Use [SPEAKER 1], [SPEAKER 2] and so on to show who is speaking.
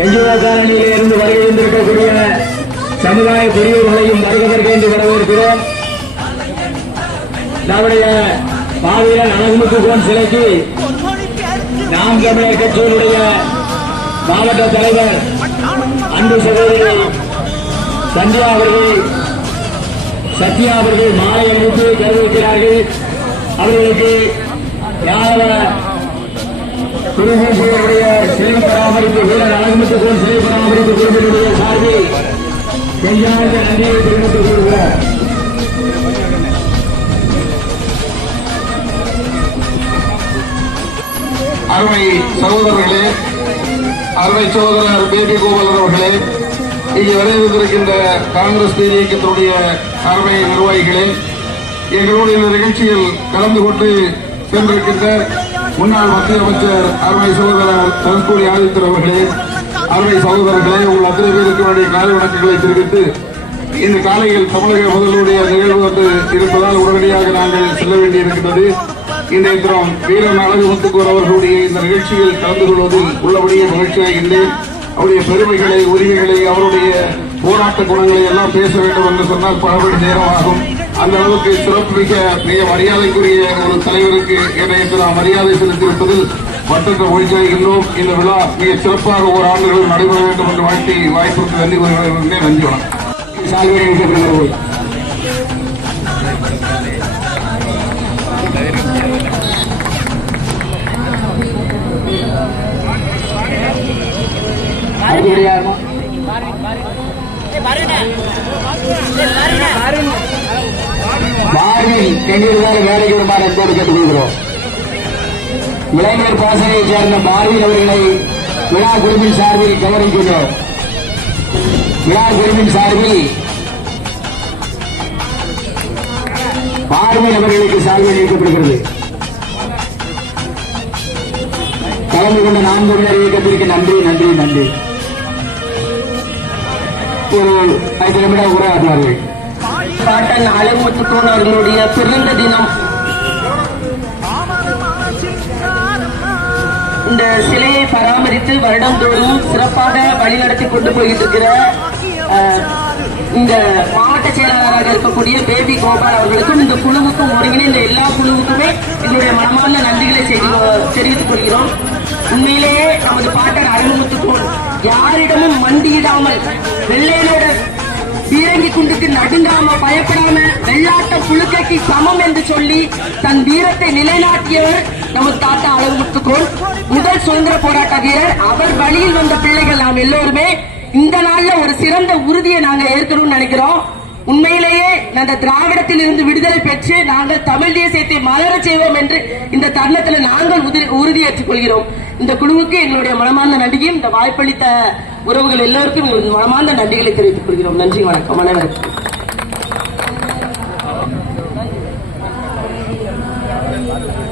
[SPEAKER 1] NGO காலனியிலே இருந்து வருகை வந்திருக்கக்கூடிய சமுதாய பெரியவர்களையும் வருவதற்கு என்று வரவேற்கிறோம். நம்முடைய மாவீரன் அழகுமுத்துகோன் சிலைக்கு நாம் தமிழர் கட்சியினுடைய மாவட்ட தலைவர் அன்பு சகோதரி சந்தியா அவர்கள் சத்யா அவர்கள் மாலை அணிவித்து தெரிவிக்கிறார்கள் அவர்களுக்கு யாதவ குருமேஸ்வரருடைய சிலை பராமரிப்பு வீரர் அழகுமுத்துகோன் சிலை பராமரிப்பு குழுவினுடைய சார்பில் நெஞ்சார்ந்த நன்றியை தெரிவித்துக் கொள்கிறார்
[SPEAKER 2] அருமை சகோதரர்களே அருமை சகோதரர் பேபி கோபாலன் அவர்களே இங்கே வரைந்திருக்கின்ற காங்கிரஸ் இயக்கத்தினுடைய அருமை நிர்வாகிகளே எங்களுடைய நிகழ்ச்சியில் கலந்து கொண்டு சென்றிருக்கின்ற முன்னாள் மத்திய அமைச்சர் அருமை சகோதரர் தனுஷ்கோடி ஆதித்தர் அவர்களே அருமை சகோதரர்களே உங்கள் அத்தனை பேருக்கு வேண்டிய காலை வணக்கங்களை தெரிவித்து இந்த காலையில் தமிழக முதல்வருடைய நிகழ்வு வந்து இருப்பதால் உடனடியாக நாங்கள் செல்ல வேண்டியிருக்கின்றது. இன்றைய தினம் வீரன் அழகு முத்துக்கூர் அவர்களுடைய இந்த நிகழ்ச்சியில் கலந்து கொள்வதில் உள்ளபடியே மகிழ்ச்சியாகின்றேன் அவருடைய பெருமைகளை உரிமைகளை அவருடைய போராட்ட குணங்களை எல்லாம் பேச வேண்டும் என்று சொன்னால் பல மணி நேரம் ஆகும். அந்த அளவுக்கு சிறப்பு மிக மரியாதைக்குரிய ஒரு தலைவருக்கு இன்றைய தினம் மரியாதை செலுத்தியிருப்பதில் மற்றற்ற ஒழிச்சாகின்றோம் இந்த விழா மிக சிறப்பாக ஒரு ஆண்டுகளும் நடைபெற வேண்டும் என்று வாழ்த்தி வாய்ப்புக்கு நன்றி கூறுகிறேன். நன்றி வணக்கம்.
[SPEAKER 1] சால்வை மார்பில் வேலைக்கு வருமாறு அன்போடு கேட்டுக்கொள்கிறோம் இளைஞர் பாசனையை சேர்ந்த மார்பில் அவர்களை விழா குழுவின் சார்பில் கவனிக்கின்றோம் விழா குழுவின் சார்பில் பார்வை அவர்களுக்கு சார்பில் அளிக்கப்படுகிறது கலந்து கொண்ட நான்கு தமிழர் இயக்கத்திற்கு நன்றி நன்றி நன்றி. ஒரு ஐந்து நிமிடம் உரையாடினார்கள்
[SPEAKER 3] பாட்டன் அலைமுத்துக்கோன் அவர்களுடைய பிறந்த தினம். இந்த சிலையை பராமரித்து வருடந்தோறும் சிறப்பாக வழிநடத்தி கொண்டு போயிட்டு இருக்கிற அஹ், இந்த மாவட்ட செயலாளராக இருக்கக்கூடிய பேபி கோபால் அவர்களுக்கும் இந்த குழுவுக்கும் ஒருங்கிணைந்த எல்லா குழுவுக்குமே எங்களுடைய மனமார்ந்த நன்றிகளை செய்து- தெரிவித்துக் கொள்கிறோம். உண்மையிலேயே நமது பாட்டன் அறிமுகத்துக்கும் யாரிடமும் மண்டியிடாமல் வெள்ளையிலோட பீரங்கி குண்டுக்கு நடுங்காம பயப்படாம வெள்ளாட்ட புழுக்கைக்கு சமம் என்று சொல்லி தன் வீரத்தை நிலைநாட்டியவர் நமது தாத்தா அழகுமுத்துக்கோள் முதல் சுதந்திர போராட்ட வீரர் அவர் வழியில் வந்த பிள்ளைகள் நாம் எல்லோருமே இந்த நாள்ல ஒரு சிறந்த உறுதியை நாங்க ஏற்கணும்னு நினைக்கிறோம். உண்மையிலேயே அந்த திராவிடத்தில் இருந்து விடுதலை பெற்று நாங்கள் தமிழ் தேசியத்தை மலரச் செய்வோம் என்று இந்த தருணத்தில் நாங்கள் உறுதியேற்றுக் கொள்கிறோம். இந்த குழுவுக்கு எங்களுடைய மனமார்ந்த நன்றியும் இந்த வாய்ப்பளித்த உறவுகள் எல்லாருக்கும் எங்களது நன்றிகளை தெரிவித்துக் கொள்கிறோம் நன்றி வணக்கம் அனைவருக்கும் Thank you.